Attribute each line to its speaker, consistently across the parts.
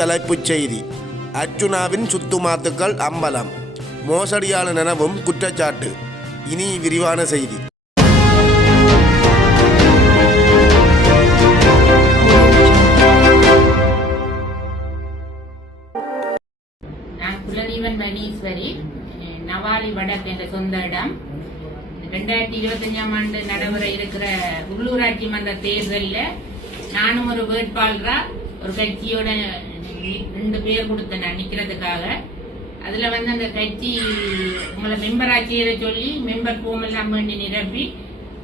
Speaker 1: தலைப்புச் செய்தி. அர்ச்சுனாவின் சுத்துமாத்துக்கள் அம்பலம். மோசடியான நனவும் குற்றச்சாட்டு. இனி விரிவான செய்தி.
Speaker 2: நான் குலதீவன் மணீஸ்வரி நவாலி வடக்கு என்ற சொந்த இடம். ரெண்டாயிரத்தி இருபத்தஞ்சாம் ஆண்டு நடைபெற இருக்கிற உள்ளூராட்சி மன்ற தேர்தலில் நானும் ஒரு வேட்பாளரா ஒரு கட்சியோட ரெண்டு பேர் கொடுத்தேன் நிற்கிறதுக்காக அதில் அதுல வந்து அந்த கட்சி உங்களை மெம்பர் ஆட்சியரை சொல்லி மெம்பர் ஃபார்ம் எல்லாம் வேண்டி நிரப்பி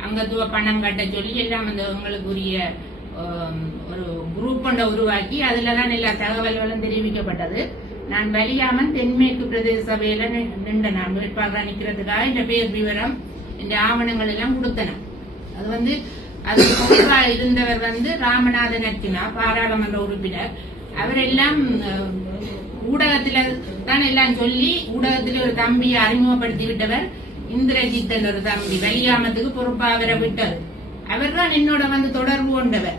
Speaker 2: அங்கத்துவ பணம் கட்ட சொல்லி எல்லாம் அந்த உங்களுக்குரிய ஒரு குரூப் ஒன்றை உருவாக்கி அதுல தான் எல்லா தகவல்களும் தெரிவிக்கப்பட்டது. நான் வலியாமன் தென்மேற்கு பிரதேச சபையில நி- நின்ற நான் வேட்பாளராக நிக்கிறதுக்காக இந்த பேர் விவரம் இந்த ஆவணங்கள் எல்லாம் கொடுத்தன. அது வந்து அது இருந்தவர் வந்து ராமநாதன் அர்ச்சுனா பாராளுமன்ற உறுப்பினர். அவரெல்லாம் ஊடகத்துல தான் எல்லாம் சொல்லி ஊடகத்துல ஒரு தம்பியை அறிமுகப்படுத்தி விட்டவர் இந்திரஜித்தன் ஒரு தம்பி. வலியாமத்துக்கு பொறுப்பா அவரை விட்டார். அவர் தான் என்னோட வந்து தொடர்பு கொண்டவர்.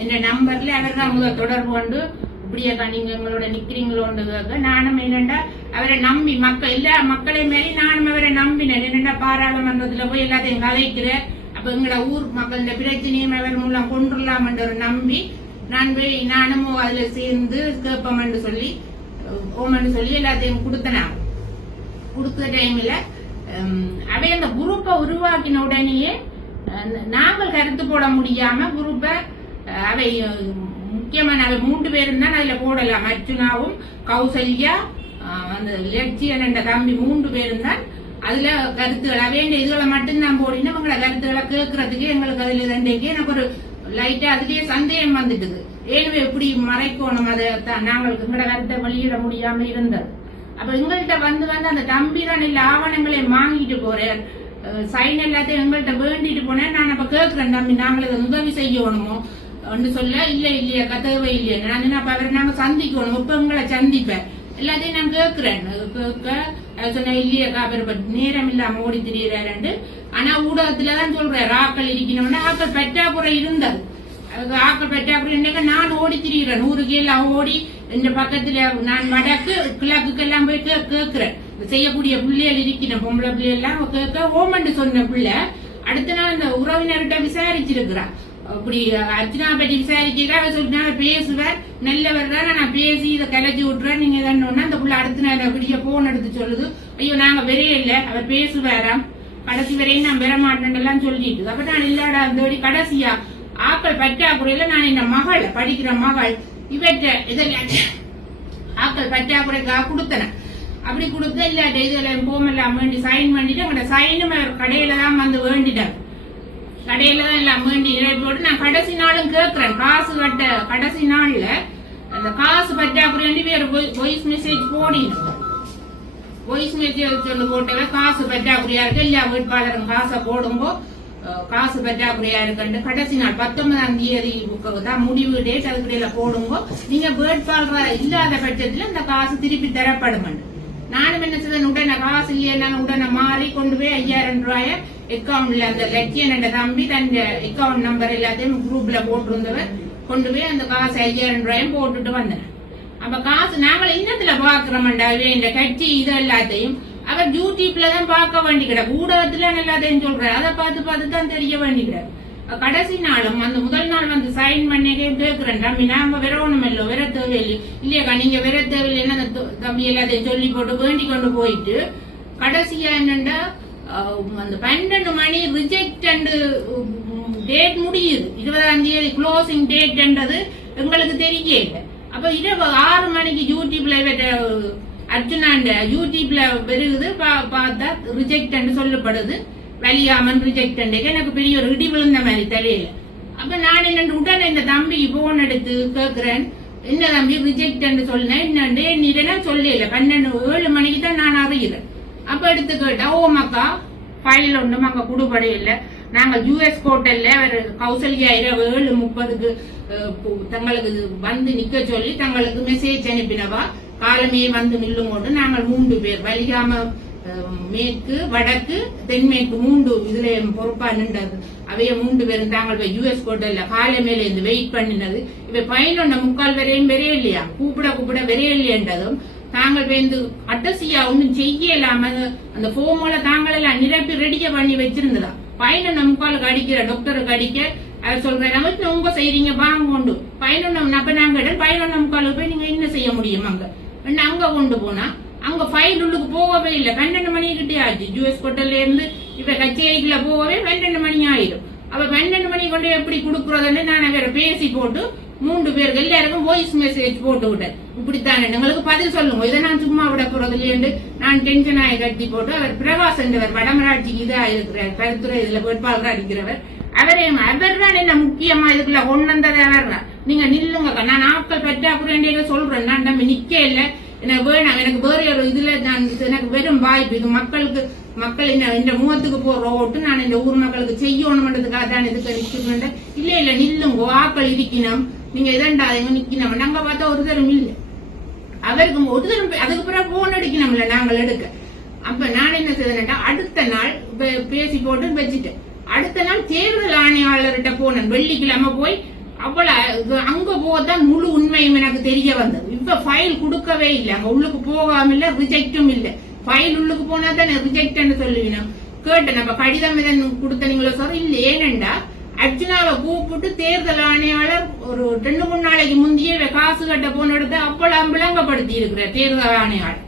Speaker 2: என்ற நம்பர்ல அவர் தான் முதல் தொடர்பு கொண்டு இப்படியே நீங்க எங்களோட நிக்கிறீங்களோன்னு நானும் என்னண்டா அவரை நம்பி மக்கள் எல்லா மக்களையும் மாரி நானும் அவரை நம்பினேன். என்னண்டா பாராளுமன்றத்துல போய் எல்லாத்தையும் கலைக்கிற அப்ப எங்களோட ஊர் மக்களோட பிரச்சனையும் அவர் மூலம் கொண்டுடலாம் ஒரு நம்பி நான் போய் நானும் அதுல சேர்ந்து கேட்போம்னு சொல்லி ஓமன்னு சொல்லி எல்லாத்தையும் கொடுத்தனா கொடுத்த டைம்ல அவை அந்த குரூப்பை உருவாக்கின உடனேயே நாங்கள் கருத்து போட முடியாம குரூப்பை அவை அஹ், முக்கியமான அவை மூன்று பேரும் தான் அதுல போடலாம். அர்ஜுனாவும் கௌசல்யா அந்த லட்சியன் என்ற தம்பி மூன்று பேரும் தான் அதுல கருத்துக்கள். அவை இந்த இதுகளை மட்டும்தான் போடினா உங்களை கருத்துக்களை கேட்கறதுக்கு எங்களுக்கு அதுல ரெண்டைக்கு எனக்கு ஒரு லைட்டா அதுலயே சந்தேகம் வந்துட்டுது. ஏனுவே எப்படி மறைக்கணும் அதை தான் நாங்கள் எங்களோட கருத்தை வெளியிட முடியாம இருந்தது. அப்ப எங்கள்கிட்ட வந்து வந்து அந்த தம்பிரான் இல்ல ஆவணங்களை வாங்கிட்டு போறேன் சைன் எல்லாத்தையும் எங்கள்கிட்ட வேண்டிட்டு போனேன். நான் அப்ப கேட்கிறேன் தம்பி நாங்கள் இதை உதவி செய்யணுமோ? ஒன்று சொல்ல இல்ல இல்லையா கதவை இல்லையா நான் அப்ப அவரை நாங்க சந்திக்கணும். இப்ப உங்களை சந்திப்பேன். எல்லாத்தையும் நான் கேட்கிறேன். கேட்க சொன்ன இல்லையா அவர் நேரம் இல்லாம ஓடி திரியிறாரு. ஆனா ஊடகத்துலதான் சொல்றேன். ஆக்கள் இருக்கணும்னா ஆக்கள் பற்றாக்குறை இருந்தது. ஆக்கள் பற்றாக்குறை என்னங்க? நான் ஓடி திரிகிறேன் நூறு கீழ ஓடி இந்த பக்கத்துல நான் வடக்கு கிழக்குக்கெல்லாம் போய் கேட்கிறேன். செய்யக்கூடிய பிள்ளைகள் இருக்கிற பொம்பளை பிள்ளை எல்லாம் கேட்க ஓமண்டு சொன்ன பிள்ளை. அடுத்த நாள் அந்த உறவினர்கிட்ட விசாரிச்சிருக்கிறா அப்படி அர்ச்சனா பற்றி விசாரிக்கிறா. அவ சொல்லிட்டு நான் பேசுவேன். நல்லவர் தான். நான் பேசி இதை கலைச்சி விட்டுறேன். நீங்க தானே அந்த பிள்ளை அடுத்த நாள் அப்படியே போன் எடுத்து சொல்லுது. ஐயோ நாங்க வெறையே அவர் பேசுவாராம். கடைசி வரையும் நான் பெற மாட்டேன்லாம் சொல்லிட்டு அப்ப நான் இல்லாடா அந்த கடைசியா? ஆக்கள் பற்றாக்குறையில நான் இந்த மகள்? படிக்கிற மகள். இவற்ற இதை ஆக்கள் பற்றாக்குறைக்காக கொடுத்தன. அப்படி கொடுத்த இல்லாட்ட இதுல போமெல்லாம் வேண்டி சைன் பண்ணிட்டு அங்க சைனும் கடையில தான் வந்து வேண்டிட்டார். கடையில தான் எல்லாம் வேண்டி நிரப்பி போட்டு நான் கடைசி நாளும் கேட்கிறேன். காசு கட்ட கடைசி நாள்ல அந்த காசு பற்றாக்குறை வேற வாய்ஸ் மெசேஜ் போடினோம் வயசு மெசேஜ் சொல்லு காசு பற்றாக்குறையா இருக்கு எல்லா வீட்பாளரும் காசை போடும்போ காசு பற்றாக்குறையா இருக்குன்னு கடைசி நாள் பத்தொன்பதாம் தேதி தான் முடிவு டேட் அதுக்கிடையில போடும்போ நீங்க வேட்பாளரா இல்லாத பட்சத்துல இந்த காசு திருப்பி தரப்படும் நானும் என்ன செய்தேன் உடனே காசு இல்லையா உடனே மாறி கொண்டு போய் ஐயாயிரம் ரூபாய அக்கௌண்ட்ல அந்த லட்சியன் என்ற தம்பி தன் அக்கௌண்ட் நம்பர் எல்லாத்தையும் குரூப்ல போட்டிருந்தவன் கொண்டு போய் அந்த காசு ஐயாயிரம் ரூபாயும் போட்டுட்டு வந்தேன் அப்ப காசு நாங்கள் இன்னத்துல பாக்குறோம்டா இந்த கட்சி இது எல்லாத்தையும். அவர் யூடியூப்ல தான் பார்க்க வேண்டிக்கிற ஊடகத்துல எல்லாத்தையும் சொல்றாரு அதை பார்த்து பார்த்து தான் தெரிய வேண்டிக்கிறார் கடைசி நாளும் அந்த முதல் நாள் வந்து சைன் பண்ணிக்கே கேட்கிறேன் தம்பி நாம விரவணும் இல்லை விர தேவையில்லை இல்லையாக்கா நீங்க விர தேவையில்லைன்னு அந்த தம்பி எல்லாத்தையும் சொல்லி போட்டு வேண்டி கொண்டு போயிட்டு கடைசியா என்னண்டா அந்த பன்னெண்டு மணி ரிஜெக்ட் அண்டு டேட் முடியுது. இருபதாம் தேதி க்ளோசிங் டேட்ன்றது எங்களுக்கு தெரியல அப்ப இரவு ஆறு மணிக்கு யூடியூப்ல அர்ஜுனாண்ட யூடியூப்ல பெருகுது பா- பார்த்தா ரிஜெக்ட் சொல்லப்படுது. வலியாமன் ரிஜெக்ட் எனக்கு பெரிய ஒரு இடி விழுந்த மாதிரி தலையில. அப்ப நான் என்ன உடனே இந்த தம்பி போன் எடுத்து கேக்குறேன். என்ன தம்பி ரிஜெக்ட் சொன்னேன். என்னண்டு நீடனா சொல்லல. பன்னெண்டு ஏழு மணிக்கு தான் நான் அறிகிறேன். அப்ப எடுத்து கேட்டா ஓ மக்கா ஃபைல் ஒன்றும் அங்க குடுபடை நாங்கள் நாங்க யூஎஸ் கோட்டல்ல ஒரு கௌசல்யா இரவு ஏழு முப்பதுக்கு தங்களுக்கு வந்து நிக்க சொல்லி தங்களுக்கு மெசேஜ் அனுப்பினவா காலமே வந்து நில்லுங்கொண்டு நாங்கள் மூன்று பேர் வலிகாம மேற்கு வடக்கு தென்மேற்கு மூன்று இதுல பொறுப்பா நின்றது அவைய மூன்று பேரும் தாங்கள் போய் யூஎஸ் கோட்டல்ல காலை மேல இருந்து வெயிட் பண்ணினது இவ பதினொன்னு முக்கால் வரையும் வெறைய இல்லையா கூப்பிட கூப்பிட வெறைய இல்லையன்றதும் தாங்கள் வந்து அட்டசியா செய்ய செய்யலாம அந்த போமோல தாங்கள் எல்லாம் நிரப்பி ரெடியா பண்ணி வச்சிருந்ததா பதினொன்னு முக்காலுக்கு அடிக்கிற டாக்டருக்கு அடிக்க அவர் சொல்றாரு "நமக்கு உங்க செய்றீங்க வாங்க கொண்டு. பதினொன்னு அப்ப நாங்க இடம் பதினொன்னு முக்காலுக்கு போய் நீங்க என்ன செய்ய முடியும் அங்க? அங்க கொண்டு போனா? அங்க ஃபைல் உள்ளுக்கு போகவே இல்லை. பன்னெண்டு மணி கிட்டே ஆச்சு. ஜூஎஸ் ஹோட்டல்ல இருந்து இப்ப கச்சேரிக்குள்ள போகவே பன்னெண்டு மணி ஆயிடும். அப்ப பன்னெண்டு மணி கொண்டு எப்படி கொடுக்குறதுன்னு நான் வேற பேசி போட்டு மூன்று பேருக்கு எல்லாருக்கும் வாய்ஸ் மெசேஜ் போட்டு விட்டேன். இப்படித்தானே? உங்களுக்கு பதில் சொல்லுங்க. இதை நான் சும்மா விட போறது இல்லையென்று நான் டென்ஷன் ஆகி கட்டி போட்டு அவர் பிரபாஸ் என்றவர் வடமராட்சிக்கு இதா இருக்கிறார். கருத்துறை இதுல வேட்பாளராக இருக்கிறவர். அவரே அவர் தான் என்ன முக்கியமா இதுக்குள்ள கொண்டு வந்தது அவர் நீங்க நில்லுங்க நான் ஆட்கள் பற்றாக்குறேன் சொல்றேன். நான் நம்ம நிக்க இல்லை. எனக்கு வேணாம். எனக்கு வேற ஒரு இதுல நான் எனக்கு வெறும் வாய்ப்பு. இது மக்களுக்கு மக்கள் என்ன இந்த முகத்துக்கு போற ஓட்டு நான் இந்த ஊர் மக்களுக்கு செய்யணும்ன்றதுக்காக தான் இதுக்கு நிற்கணும் இல்ல இல்ல நில்லுங்க. ஆக்கள் இருக்கணும். நீங்க இதண்டாதீங்க நிக்கணும். நாங்க பார்த்தா ஒரு தரம் இல்ல. அவருக்கு ஒரு தரம் அதுக்கு பிறகு போன் அடிக்கணும்ல நாங்கள் எடுக்க. அப்ப நான் என்ன செய்தேன்டா அடுத்த நாள் பே- பேசி போட்டு வச்சுட்டேன். அடுத்த நாள் தேர்தல் ஆணையாளர்கிட்ட போனேன் வெள்ளிக்கிழமை போய் அவ்வளவு அங்க போகத்தான் முழு உண்மையும் எனக்கு தெரிய வந்தது. இப்ப ஃபைல் கொடுக்கவே இல்லை. அங்க உள்ளுக்கு போகாம இல்ல ரிஜெக்டும் இல்ல. ஃபைல் உள்ளுக்கு போனா தானே ரிஜெக்ட்னு சொல்லுவீங்க கேட்டேன் நம்ம கடிதம் இதன் கொடுத்தனீங்களோ சார் இல்ல ஏனண்டா? அர்ஜுனாவை கூப்பிட்டு தேர்தல் ஆணையாளர் ஒரு ரெண்டு மூணு நாளைக்கு முந்தைய காசு கட்ட போன இடத்த அவ்வளவு விளங்கப்படுத்தி இருக்கிற தேர்தல் ஆணையாளர்.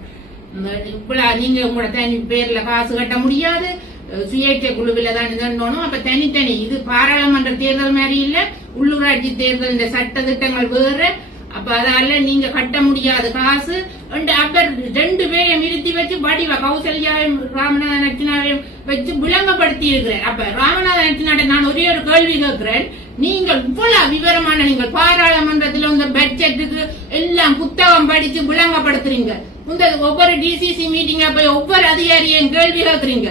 Speaker 2: இவ்வளவு நீங்க உங்களோட தனி பேர்ல காசு கட்ட முடியாது. சுயேட்சை குழுவில தான் இதன்னோனும் அப்ப தனித்தனி இது பாராளுமன்ற தேர்தல் மாதிரி இல்ல உள்ளூராட்சி தேர்தல் இந்த சட்ட திட்டங்கள் வேற. அப்ப அதால நீங்க கட்ட முடியாத காசு. அப்ப ரெண்டு பேரையும் நிறுத்தி வச்சு வடிவ கௌசல்யாவையும் ராமநாதன் அர்ச்சனாவையும் வச்சு விளங்கப்படுத்தி இருக்கிறேன் அப்ப ராமநாதன் அர்ச்சனாட்ட நான் ஒரே ஒரு கேள்வி கேட்கிறேன். நீங்கள் இவ்வளவு விவரமான நீங்கள் பாராளுமன்றத்தில் உங்க பட்ஜெட்டுக்கு எல்லாம் புத்தகம் படிச்சு விளங்கப்படுத்துறீங்க. இந்த ஒவ்வொரு டிசிசி மீட்டிங்க போய் ஒவ்வொரு அதிகாரியும் கேள்வி கேட்கறீங்க.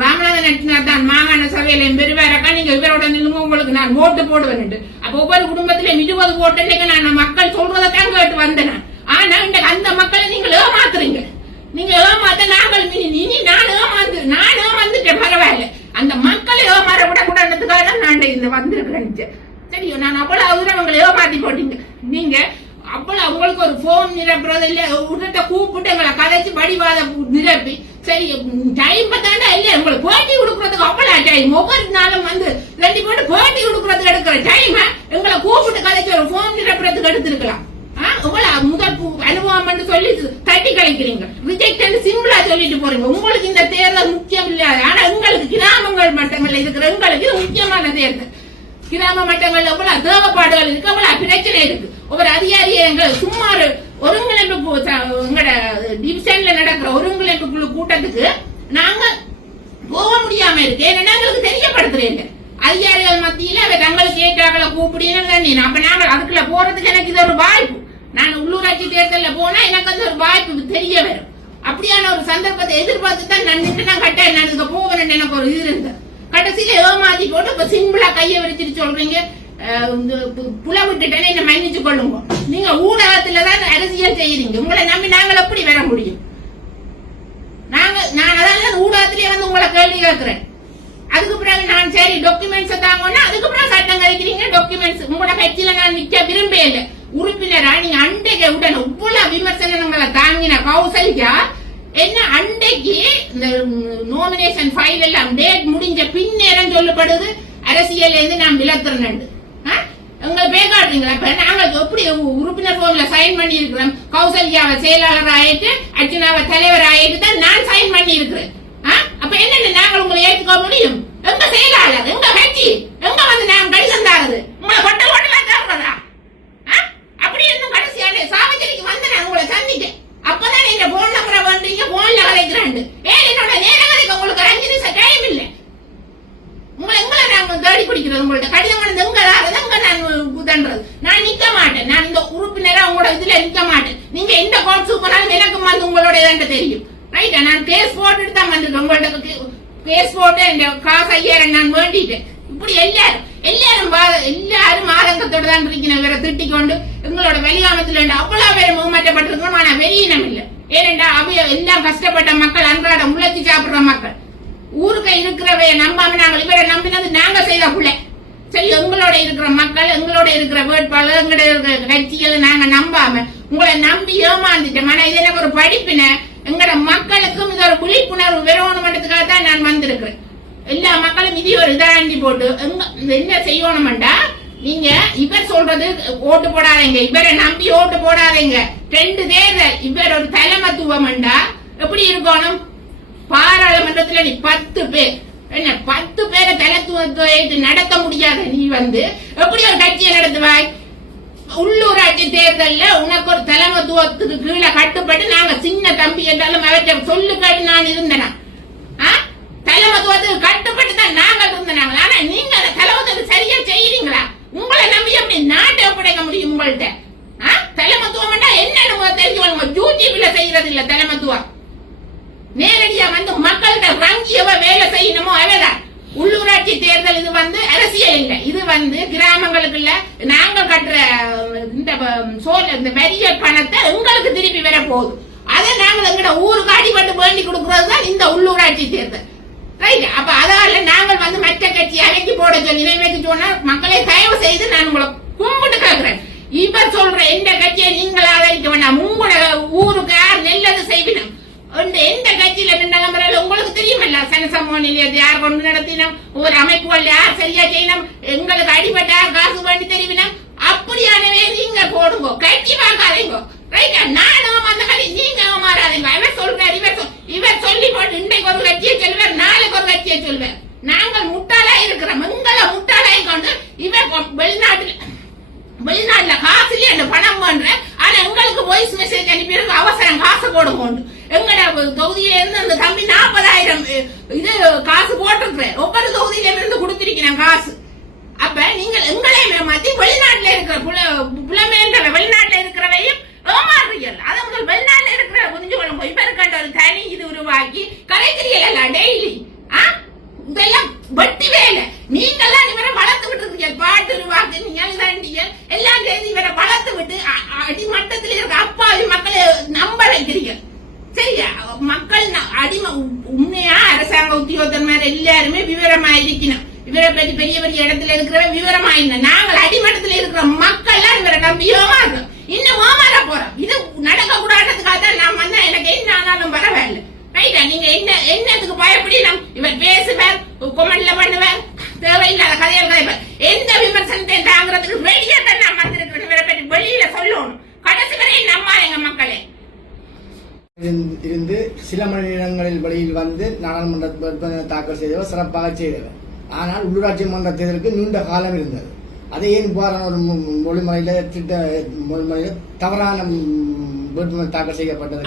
Speaker 2: ராமநாதன் நட்டினார் தான். மாகாண சபையில பெருவாரக்கா நீங்க இவரோட நில்லுங்க உங்களுக்கு நான் ஓட்டு போடுவேன் அப்ப ஒவ்வொரு குடும்பத்தில இருபது ஓட்டு நான் மக்கள் சொல்றதைத்தான் கேட்டு வந்தேன் ஆனா இன்றைக்கு அந்த மக்களை நீங்க ஏமாத்துறீங்க. நீங்க ஏமாத்த நாங்கள் இனி- நீ நான் ஏமாந்து நான் ஏமாந்துட்டேன். பரவாயில்ல. அந்த மக்களை ஏமாற விடக்கூடாதுக்காக தான் நான் இந்த வந்திருக்கிறேன் சரியோ நான் அவ்வளவு அவங்களை ஏமாத்தி போட்டீங்க. நீங்க அவ்வளவு உங்களுக்கு ஒரு போன் நிரப்புறது இல்ல உடனே கூப்பிட்டு எங்களை கதைச்சு வடிவாத நிரப்பி சரி டைம் பார்த்தாண்டா இல்ல உங்களுக்கு போட்டி கொடுக்கறதுக்கு அவ்வளவு டைம் ஒவ்வொரு நாளும் வந்து ரெண்டு பேரும் போட்டி கொடுக்கறதுக்கு எடுக்கிற டைம் எங்களை கூப்பிட்டு கதைச்சு ஒரு போன் நிரப்புறதுக்கு எடுத்திருக்கலாம். உங்களை முதல் அனுபவம் சொல்லி தட்டி கழிக்கிறீங்க ரிஜெக்ட் சிம்பிளா சொல்லிட்டு போறீங்க. உங்களுக்கு இந்த தேர்தல் முக்கியம் இல்ல ஆனா உங்களுக்கு கிராமங்கள் மட்டங்கள்ல இருக்கிற உங்களுக்கு இது முக்கியமான தேர்தல். கிராம மட்டங்கள்ல எவ்வளவு தேவைப்பாடுகள் இருக்கு அவ்வளவு பிரச்சனை இருக்கு. ஒவ்வொரு அதிகாரியை எங்க சும்மா ஒருங்கிணைப்பு குழு நாங்க போக முடியாம இருக்கு. ஏன்னா எங்களுக்கு தெரியப்படுத்துறேன் அதிகாரிகள் மத்தியில அவ தங்களுக்கு ஏற்றாக்களை கூப்பிடுன்னு அப்ப நாங்கள் அதுக்குள்ள போறதுக்கு எனக்கு இது ஒரு வாய்ப்பு. நான் உள்ளூராட்சி தேர்தல்ல போனா எனக்கு அது ஒரு வாய்ப்பு தெரிய வரும். அப்படியான ஒரு சந்தர்ப்பத்தை எதிர்பார்த்து தான் நான் நின்று நான் கட்ட நான் இதுக்கு போவேன் எனக்கு ஒரு இது இருந்தது கடைசியில ஏமாத்தி போட்டு இப்ப சிம்பிளா கையை விரிச்சிட்டு சொல்றீங்க. அஹ், இந்த பு- புல விட்டுட்டேன்னு என்ன மன்னிச்சு கொள்ளுங்க. நீங்க ஊடகத்துல தான் அரசியல் செய்யறீங்க. உங்களை நம்பி நாங்கள் எப்படி வர முடியும் நாங்க நான் அதான் ஊடகத்திலே வந்து உங்களை கேள்வி கேட்கிறேன் அதுக்கு பிறகு நான் சரி டாக்குமெண்ட்ஸ் தாங்கன்னா அதுக்கு பிறகு சட்டம் கழிக்கிறீங்க டாக்குமெண்ட்ஸ் உங்களோட கட்சியில நான் நிக்க விரும்பல உறுப்பினரா நீங்க அண்டைக்கு உடனே இவ்வளவு விமர்சனங்களை தாங்கின கௌசல்யா என்ன அண்டைக்கு இந்த நோமினேஷன் ஃபைல் எல்லாம் டேட் முடிஞ்ச பின் நேரம் சொல்லப்படுது அரசியல் இருந்து நான் விலத்துறேன் உங்களை பேக்காடுறீங்களா இப்ப நாங்க எப்படி உறுப்பினர் போன்ல சைன் பண்ணி இருக்கிறோம் கௌசல்யாவை செயலாளர் ஆயிட்டு அர்ஜுனாவை தலைவர் ஆயிட்டு தான் நான் சைன் பண்ணி இருக்கிறேன் அப்ப என்னென்ன நாங்கள் முடியும்? எங்க செயலாளர்? எங்க கட்சி எங்க வந்து நான் கடிதம் தாரது உங்களை கொட்ட கொட்டலாம் தர்றதா அப்படி இருந்தும் கடைசியாலே சாவச்சேரிக்கு வந்து நான் உங்களை சந்திட்டேன் அப்பதான் நீங்க போன் நம்பரை வந்தீங்க போன்ல கலைக்கிறாண்டு ஏன் என்னோட நேரம் கலைக்க உங்களுக்கு ஒரு அஞ்சு நிமிஷம் டைம் இல்லை? உங்களை எங்களை நாங்க பிடிக்கிறது உங்கள்ட்ட கடிதம் வந்து எங்க ஆறுது எங்க நான் குதன்றது நான் நிக்க மாட்டேன். நான் இந்த உறுப்பினரா உங்களோட இதுல நிக்க மாட்டேன். நீங்க எந்த கோட் சூப்பராலும் எனக்கு வந்து உங்களோட இதாண்ட தெரியும் ரைட்டா நான் கேஸ் போட்டுட்டு தான் வந்திருக்கேன். உங்கள்ட்ட கேஸ் போட்டு காசு ஐயாயிரம் நான் வேண்டிட்டேன் இப்படி எல்லாரும் எல்லாரும் எல்லாரும் ஆதங்கத்தோட தான் இருக்கிறேன் இவரை திட்டிக் கொண்டு எங்களோட வெளியாமத்துல அவ்வளவு பேர் முகமாற்றப்பட்டிருக்கோம் ஆனா வெளியினம் இல்லை. ஏனென்றா அவைய எல்லாம் கஷ்டப்பட்ட மக்கள் அன்றாட முளைச்சி சாப்பிடுற மக்கள். ஊருக்கு இருக்கிறவைய நம்பாம நாங்கள் இவரை நம்பினது நாங்க செய்த புள்ள. சரி எங்களோட இருக்கிற மக்கள் எங்களோட இருக்கிற வேட்பாளர் எங்களோட இருக்கிற கட்சிகள் நாங்க நம்பாம உங்களை நம்பி ஏமாந்துட்டோம். ஆனா இது எனக்கு ஒரு படிப்பின. எங்கட மக்களுக்கும் இது ஒரு விழிப்புணர்வு வரணுமன்றதுக்காக தான் நான் வந்திருக்கிறேன். எல்லா மக்களும் இது ஒரு இதாண்டி போட்டு எங்க என்ன செய்யணும்டா நீங்க இவர் சொல்றது ஓட்டு போடாதீங்க இவரை நம்பி ஓட்டு போடாதீங்க. ரெண்டு தேர்தல் இவர் ஒரு தலைமத்துவம்டா எப்படி இருக்கணும்? பாராளுமன்றத்துல நீ பத்து பேர். என்ன பத்து பேரை தலைத்துவத்தை நடத்த முடியாத நீ வந்து எப்படி ஒரு கட்சியை நடத்துவாய்? உள்ளூராட்சி தேர்தல்ல உனக்கு ஒரு தலைமத்துவத்துக்கு கீழே கட்டுப்பட்டு நாங்க சின்ன தம்பி என்றாலும் அவற்றை சொல்லு நான் இருந்தேனா? ஆ? தலைமத்துவத்துக்கு கட்டுப்பட்டு தான் நாங்கள் இருந்தனாங்க ஆனா நீங்க அந்த தலைமத்துவத்தை சரியா செய்யறீங்களா? உங்களை நம்பி எப்படி நாட்டை ஒப்படைக்க முடியும் உங்கள்ட்ட? ஆ? தலைமத்துவம் என்னன்னு தெரிஞ்சு யூடியூப்ல செய்யறது இல்ல தலைமத்துவம் நேரடியா வந்து மக்கள்கிட்ட வங்கியவ வேலை செய்யணுமோ அவதான் உள்ளூராட்சி தேர்தல் இது வந்து அரசியல் இல்லை. இது வந்து கிராமங்களுக்குள்ள நாங்கள் கட்டுற இந்த சோல் இந்த வரிய பணத்தை உங்களுக்கு திருப்பி வர போகுது. அதை நாங்கள் எங்கட ஊருக்கு அடிபட்டு வேண்டி கொடுக்கறது தான் இந்த உள்ளூராட்சி தேர்தல். ரைட் அப்ப அதால நாங்கள் வந்து மற்ற கட்சி அழைக்கி போட சொல்லி நிறைவேற்றி சொன்னா மக்களை தயவு செய்து நான் உங்களை கும்பிட்டு கேட்கிறேன் இப்ப சொல்ற எந்த கட்சியை நீங்கள் ஆதரிக்க வேண்டாம். உங்களோட ஊருக்கு யார் நல்லது செய்வினம். எந்த கட்சியில நின்றாங்க உங்களுக்கு தெரியுமல்ல சனசமூக நிலையத்தை யார் கொண்டு நடத்தினோம் ஒரு அமைப்புகள் யார் சரியா செய்யணும் எங்களுக்கு அடிபட்ட யார் காசு பண்ணி தெரிவினம் அப்படியானவே நீங்க போடுங்க கட்சி பார்க்காதீங்க ரைட்டா நானும் அந்த மாதிரி நீங்க மாறாதீங்க இவர் சொல்றாரு இவர் இவர் சொல்லி போட்டு இன்றைக்கு ஒரு கட்சியை சொல்லுவார் நாளைக்கு ஒரு கட்சியை சொல்வார் நாங்கள் முட்டாளா இருக்கிறோம் எங்களை முட்டாளாய் கொண்டு இவர் வெளிநாட்டில் வெளிநாட்டுல வெளிநாட்டுல காசு இல்லையா அந்த பணம் பண்ற ஆனா உங்களுக்கு வாய்ஸ் மெசேஜ் அனுப்பி அவசரம் காசு போடுங்க எங்கட தொகுதியில இருந்து அந்த தம்பி நாற்பதாயிரம் இது காசு போட்டிருக்கிறேன். ஒவ்வொரு தொகுதியில இருந்து கொடுத்திருக்கிறேன் காசு. அப்ப நீங்கள் எங்களை ஏமாத்தி வெளிநாட்டுல இருக்கிற புல புலமேன்ற வெளிநாட்டுல இருக்கிறவையும் ஏமாறுறீர்கள் அதை முதல் வெளிநாட்டுல இருக்கிற புரிஞ்சு கொள்ளுங்க இப்ப இருக்கின்ற ஒரு தனி இது உருவாக்கி கலைக்கிறீர்கள் டெய்லி ஆ? இதெல்லாம் வட்டி வேலை. நீங்கெல்லாம் இவரை வளர்த்து விட்டு இருக்கீங்க பாட்டு உருவாக்கு நீங்க எழுதாண்டீங்க எல்லாம் செய்து இவரை வளர்த்து விட்டு அடிமட்டத்தில் இருக்க அப்பாவி மக்களை நம்ப வைக்கிறீங்க மக்கள் அடிமை அடிம உண்மையா அரசாங்க உத்தியோகத்தன்மார் எல்லாருமே விவரமா இருக்கணும் இவரை பற்றி பெரிய பெரிய இடத்துல இருக்கிற விவரமா இல்லை நாங்கள் அடிமட்டத்தில் இருக்கிற மக்கள் இவரை நம்பி இருக்கும் இன்னும் ஏமாற போறோம். இது நடக்க கூடாதுக்காக தான் நான் வந்தா எனக்கு என்ன ஆனாலும் பரவாயில்ல. ரைட்டா நீங்க என்ன என்னத்துக்கு பயப்படி நம் இவர் பேசுவார் கொமெண்ட்ல பண்ணுவார். தேவையில்லாத கதைகள் கதைப்பார். எந்த விமர்சனத்தை தாங்கிறதுக்கு வெளியே தான் நான் வந்திருக்கிறேன் இவரை பற்றி வெளியில சொல்லணும் கடைசி வரை நம்மா எங்க மக்களே
Speaker 3: இருந்து- இருந்து சில மணி நேரங்களில் வெளியில் வந்து நாடாளுமன்ற தாக்கல் செய்தவர் சிறப்பாக செய்தவர். ஆனால் உள்ளூராட்சி மன்ற தேர்தலுக்கு நீண்ட காலம் இருந்தது. அதை ஏன் இவ்வாறான ஒரு மொழிமுறையில திட்ட மொழிமுறையில தவறான வேட்புமனு தாக்கல் செய்யப்பட்டது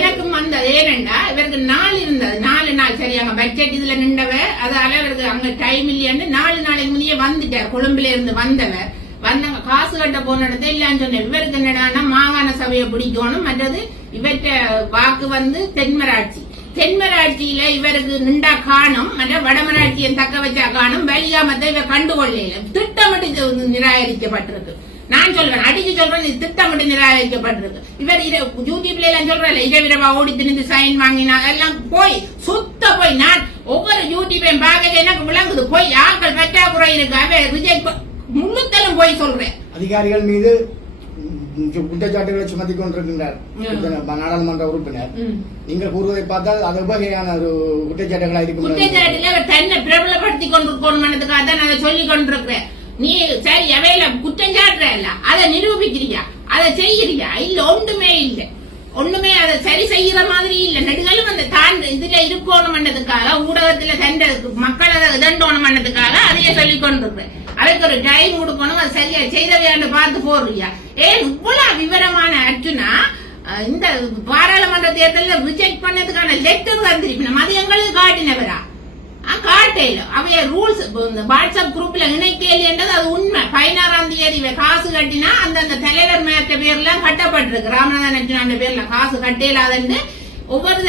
Speaker 2: எனக்கும் வந்தது. ஏனென்றா இவருக்கு நாள் இருந்தது. நாலு நாள் சரி அங்க பட்ஜெட் இதுல நின்றவ அதால இவருக்கு அங்க டைம் இல்லையான்னு நாலு நாளைக்கு முன்னே வந்துட்டார். கொழும்புல இருந்து வந்தவர். வந்தாங்க காசு கட்ட போன இடத்துல இல்லன்னு சொன்ன இவருக்கு என்னடான்னா மாகாண சபையை பிடிக்கணும். மற்றது இவற்ற வாக்கு வந்து தென்மராட்சி. தென்மராட்சியில இவருக்கு நின்றா காணும் மற்ற வடமராட்சியை தக்க வச்சா காணும் வெளியாமத்தை இவ கண்டுகொள்ளல. திட்டமிட்டு இது நிராகரிக்கப்பட்டிருக்கு. நான் சொல்றேன் அடிச்சு சொல்றேன் இது திட்டமிட்டு நிராகரிக்கப்பட்டிருக்கு. இவர் யூடியூப்ல எல்லாம் சொல்றல இரவிரவா ஓடி திணிந்து சைன் வாங்கினா எல்லாம் போய் சுத்த போய் நான் ஒவ்வொரு யூடியூப்லையும் பார்க்கறது எனக்கு விளங்குது. போய் ஆட்கள் பற்றாக்குறை இருக்கு விஜய் ரிஜெக்ட் முழுத்தலும் போய் சொல்றேன்.
Speaker 3: அதிகாரிகள் மீது குற்றச்சாட்டுகளை சுமத்தி கொண்டிருக்கின்றார். நாடாளுமன்ற உறுப்பினர். நீங்கள் கூறுவதை பார்த்தால் அது வகையான ஒரு குற்றச்சாட்டுகளா இருக்கும்.
Speaker 2: குற்றச்சாட்டுல தன்னை பிரபலப்படுத்தி கொண்டிருக்கணும்ன்றதுக்காக தான் நான் அதை சொல்லி கொண்டிருக்கிறேன். நீ சரி அவையில குற்றம் சாட்டுறல அதை நிரூபிக்கிறியா? அதை செய்யறியா? இல்ல ஒன்றுமே இல்ல. ஒண்ணுமே அதை சரி செய்யற மாதிரி இல்ல. நெடுகளும் அந்த தான் இதுல இருக்கணும்ன்றதுக்காக ஊடகத்துல தண்ட மக்களை இதண்டோணும் பண்ணதுக்காக அதையே சொல்லி கொண்டிருக்கிறேன். அதுக்கு ஒரு டைம் கொடுக்கணும் அது சரியா செய்தவையான்னு பார்த்து போடுறியா? ஏன் இவ்வளவு விவரமான அர்ஜுனா இந்த பாராளுமன்ற தேர்தலில் ரிஜெக்ட் பண்ணதுக்கான லெட்டர் வந்திருக்கணும் அது எங்களுக்கு காட்டினவரா? ஆ, காட்டையில அவைய ரூல்ஸ் இந்த வாட்ஸ்அப் குரூப்ல இணைக்கலைன்றது அது உண்மை. பதினாறாம் தேதி காசு கட்டினா அந்தந்த தலைவர் மேற்ற பேர்ல கட்டப்பட்டிருக்கு. ராமநாதன் அந்த பேர்ல காசு கட்டையிலாதன்னு ஒவ்வொரு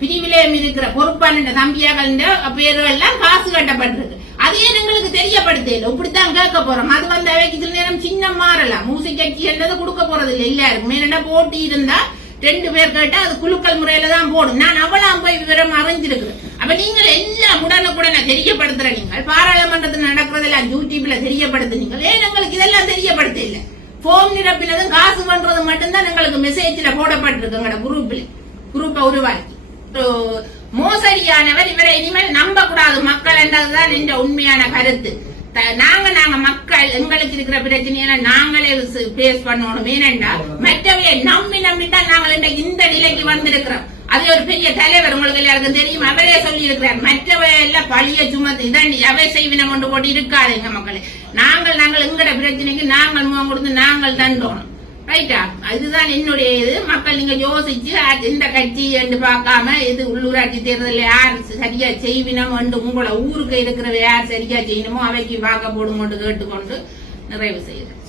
Speaker 2: பிரிவிலையும் இருக்கிற பொறுப்பான தம்பியாக்கள் பேர் எல்லாம் காசு கட்டப்பட்டிருக்கு. அதையே எங்களுக்கு தெரியப்படுத்தல? இப்படித்தான் கேட்க போறோம். அது வந்து அவைக்கு சில நேரம் சின்ன மாறலாம். மூசி கட்சி என்னது கொடுக்க போறது இல்லை எல்லாருக்கும். மேல போட்டி இருந்தா ரெண்டு பேர் கேட்டா அது குலுக்கல் முறையில தான் போடும். நான் அவ்வளவு போய் விவரம் அறிஞ்சிருக்கிறேன். அப்ப நீங்கள் எல்லாம் உடனுக்குடனே தெரியப்படுத்துற நீங்கள். பாராளுமன்றத்தில் நடக்கிறதெல்லாம் யூடியூப்ல தெரியப்படுத்துனீங்க ஏன் எங்களுக்கு இதெல்லாம் தெரியப்படுத்த இல்லை போம் நிரப்பினதும் காசு பண்றது மட்டும்தான் எங்களுக்கு மெசேஜ்ல போடப்பட்டிருக்கு எங்களோட குரூப்ல குரூப்பை உருவாக்கி. மோசடியானவர் இவரை இனிமேல் நம்ப கூடாது மக்கள் என்றதுதான் என்ற உண்மையான கருத்து. நாங்க நாங்க மக்கள் எங்களுக்கு இருக்கிற பிரச்சனையெல்லாம் நாங்களே பேஸ் பண்ணணும். ஏனென்றா மற்றவைய நம்பி நம்பி தான் நாங்கள் இந்த நிலைக்கு வந்திருக்கிறோம். அது ஒரு பெரிய தலைவர் உங்களுக்கு எல்லாருக்கும் தெரியும். அவரே சொல்லி இருக்கிறார் மற்றவை எல்லாம் பழிய சுமத்து இதான் அவை செய்வினம் கொண்டு போட்டு இருக்காதுங்க மக்களே. நாங்கள் நாங்கள் எங்கட பிரச்சனைக்கு நாங்கள் முகம் கொடுத்து நாங்கள் தண்டோணும். ரைட்டா அதுதான் என்னுடைய இது மக்கள் நீங்க யோசிச்சு இந்த கட்சி என்று பார்க்காம இது உள்ளூராட்சி தேர்தலில் யார் சரியா செய்வினம் என்று உங்களை ஊருக்கு இருக்கிறவ யார் சரியா செய்யணுமோ அவைக்கு பார்க்க போடுங்கொண்டு கேட்டுக்கொண்டு நிறைவு செய்யுது